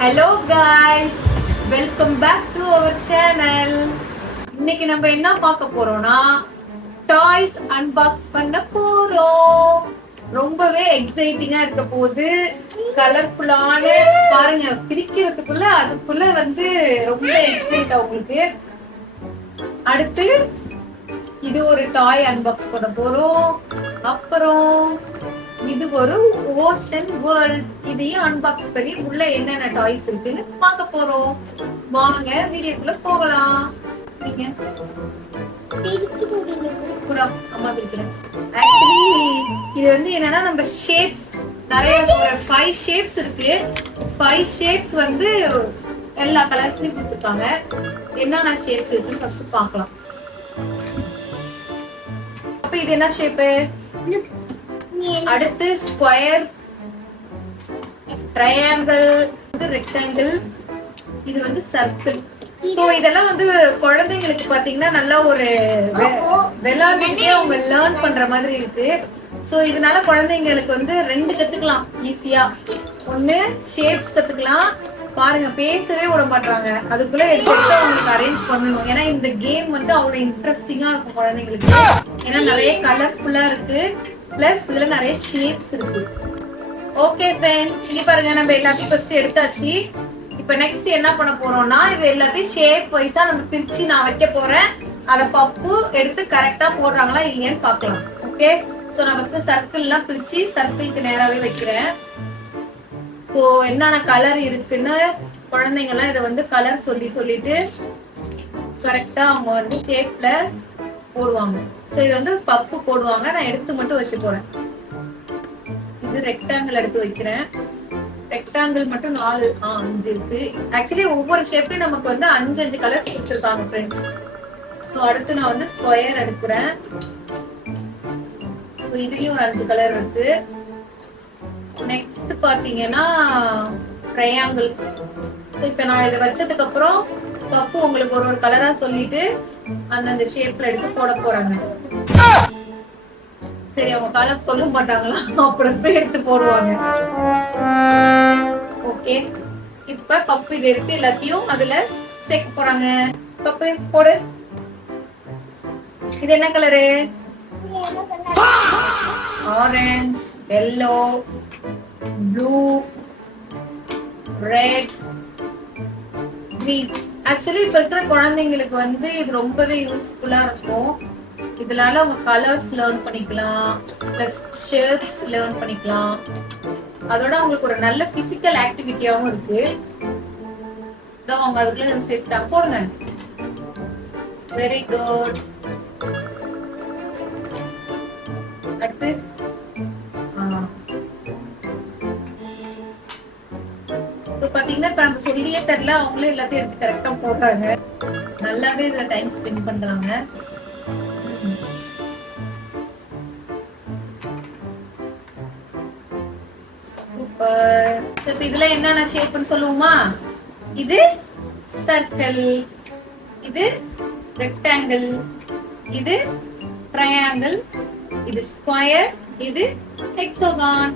Hello guys, welcome back to our channel. இன்னைக்கு நம்ம என்ன பார்க்க போறோம்னா டாய்ஸ் அன்பாக்ஸ் பண்ண போறோம். ரொம்பவே எக்ஸைட்டிங்கா இருக்க போது. கலர்ஃபுல்லான பாருங்க, பிரிக்கிறதுக்குள்ள அதுக்குள்ள ரொம்ப எக்ஸைட் உங்களுக்கு. அடுத்து இது ஒரு டாய் அன்பாக்ஸ் பண்ண போறோம். அப்புறம் இது ஒரு ஓஷன் வேர்ல்ட், இதையும் அன்பாக்ஸ் பண்ணி உள்ள என்னென்ன டாய்ஸ் இருக்குன்னு பார்க்க போறோம். வாங்க வீடியோக்குள்ள போகலாம். அம்மா பிரிக்கிறேன். ஆக்சுவலி இது என்னன்னா நம்ம ஷேப்ஸ் நிறைய 5 ஷேப்ஸ் இருக்கு. 5 ஷேப்ஸ் எல்லா கலர்ஸ்லயும் கொடுத்துருக்காங்க. என்னென்ன ஷேப்ஸ் இருக்குன்னு ஃபர்ஸ்ட் பார்க்கலாம். அப்ப இது என்ன ஷேப்பு? அடுத்து ஸ்கொயர், ட்ரையாங்கிள், ரெக்டாங்கிள், இது சர்க்கிள். சோ இதெல்லாம் குழந்தைங்களுக்கு பாத்தீங்கன்னா நல்லா ஒரு விளையாட்டு அவங்க லேர்ன் பண்ற மாதிரி இருக்கு. சோ இதனால குழந்தைங்களுக்கு 2 கத்துக்கலாம் ஈஸியா. ஒண்ணு ஷேப்ஸ் கத்துக்கலாம். பாருங்க, பேசவே விட மாட்டாங்க, அதுக்குள்ள எடுத்து அவங்களுக்கு அரேஞ்ச் பண்ணணும். ஏன்னா இந்த கேம் அவ்வளவு இன்ட்ரெஸ்டிங்கா இருக்கும் குழந்தைங்களுக்கு. ஏன்னா நிறைய கலர்ஃபுல்லா இருக்கு, பிளஸ் இதுல நிறைய ஷேப்ஸ் இருக்கு. ஓகே ஃப்ரெண்ட்ஸ், இங்க பாருங்க, நம்ம எல்லாத்தையும் ஃபர்ஸ்ட் எடுத்தாச்சு. இப்ப நெக்ஸ்ட் என்ன பண்ண போறோம்னா இது எல்லாத்தையும் ஷேப் வைஸா நம்ம பிரிச்சு நான் வைக்க போறேன். அத பப்பு எடுத்து கரெக்டா போடுறாங்களா இல்லையான்னு பார்க்கலாம். ஓகே, சோ நான் ஃபர்ஸ்ட் சர்க்கிள்லாம் பிரிச்சு சர்க்கிளுக்கு நேராவே வைக்கிறேன். சோ என்னென்ன கலர் இருக்குன்னு குழந்தைங்க எல்லாம் இதை கலர் சொல்லிட்டு கரெக்டா அவங்க ஷேப்ல போடுவாங்க. சோ இது பப்பு போடுவாங்க. நான் எடுத்து மட்டும் வைக்க போறேன். இது ரெக்டாங்கிள் எடுத்து வைக்கிறேன். ரெக்டாங்கிள் மட்டும் 5 இருக்கு. ஆக்சுவலி ஒவ்வொரு ஷேப்லயும் நமக்கு 5 கலர்ஸ் கொடுத்துருக்காங்க ஃப்ரெண்ட்ஸ். ஸோ அடுத்து நான் ஸ்கொயர் எடுக்கிறேன். ஸோ இதுலயும் ஒரு 5 கலர் இருக்கு. நெக்ஸ்ட் பாத்தீங்கன்னா ட்ரையாங்கிள். ஸோ இப்போ நான் இதை வச்சதுக்கு அப்புறம் பப்பு உங்களுக்கு ஒரு கலரா சொல்லிட்டு அந்த ஷேப்ல எடுத்து போட போறாங்க. சரி, அவங்க கலர் சொல்ல மாட்டாங்களா, அப்புறம் எடுத்து போடுவாங்க. ஓகே, இப்ப பப்பு இதை எடுத்து எல்லாத்தையும் அதுல சேர்க்க போறாங்க. பப்பு போடு. இது என்ன colour? Orange, yellow, blue, red, green. Actually இப்ப இருக்கிற குழந்தைங்களுக்கு இது ரொம்பவே யூஸ்ஃபுல்லா இருக்கும். இதனால அவங்க கலர்ஸ் லேர்ன் பண்ணிக்கலாம், பிளஸ் ஷேப்ஸ் லேர்ன் பண்ணிக்கலாம். அதோட அவங்களுக்கு ஒரு நல்ல பிசிக்கல் ஆக்டிவிட்டியாவும் இருக்கு. அவங்க அதுக்குள்ள சேர்த்துட்டாங்க. போடுங்க. Very good. அடுத்து பாத்தீங்கன்னா இப்ப நம்ம சொல்லியே தெரியல, அவங்களே எல்லாத்தையும் எடுத்து கரெக்டா போடுறாங்க. நல்லாவே இதுல டைம் ஸ்பெண்ட் பண்றாங்க. சூப்பர். இப்ப இதுல என்னென்ன ஷேப்னு சொல்லுவோமா? இது சர்க்கிள், இது ரெக்டாங்கிள், இது ட்ரையாங்கிள், இது ஸ்கொயர், இது ஹெக்ஸாகான்.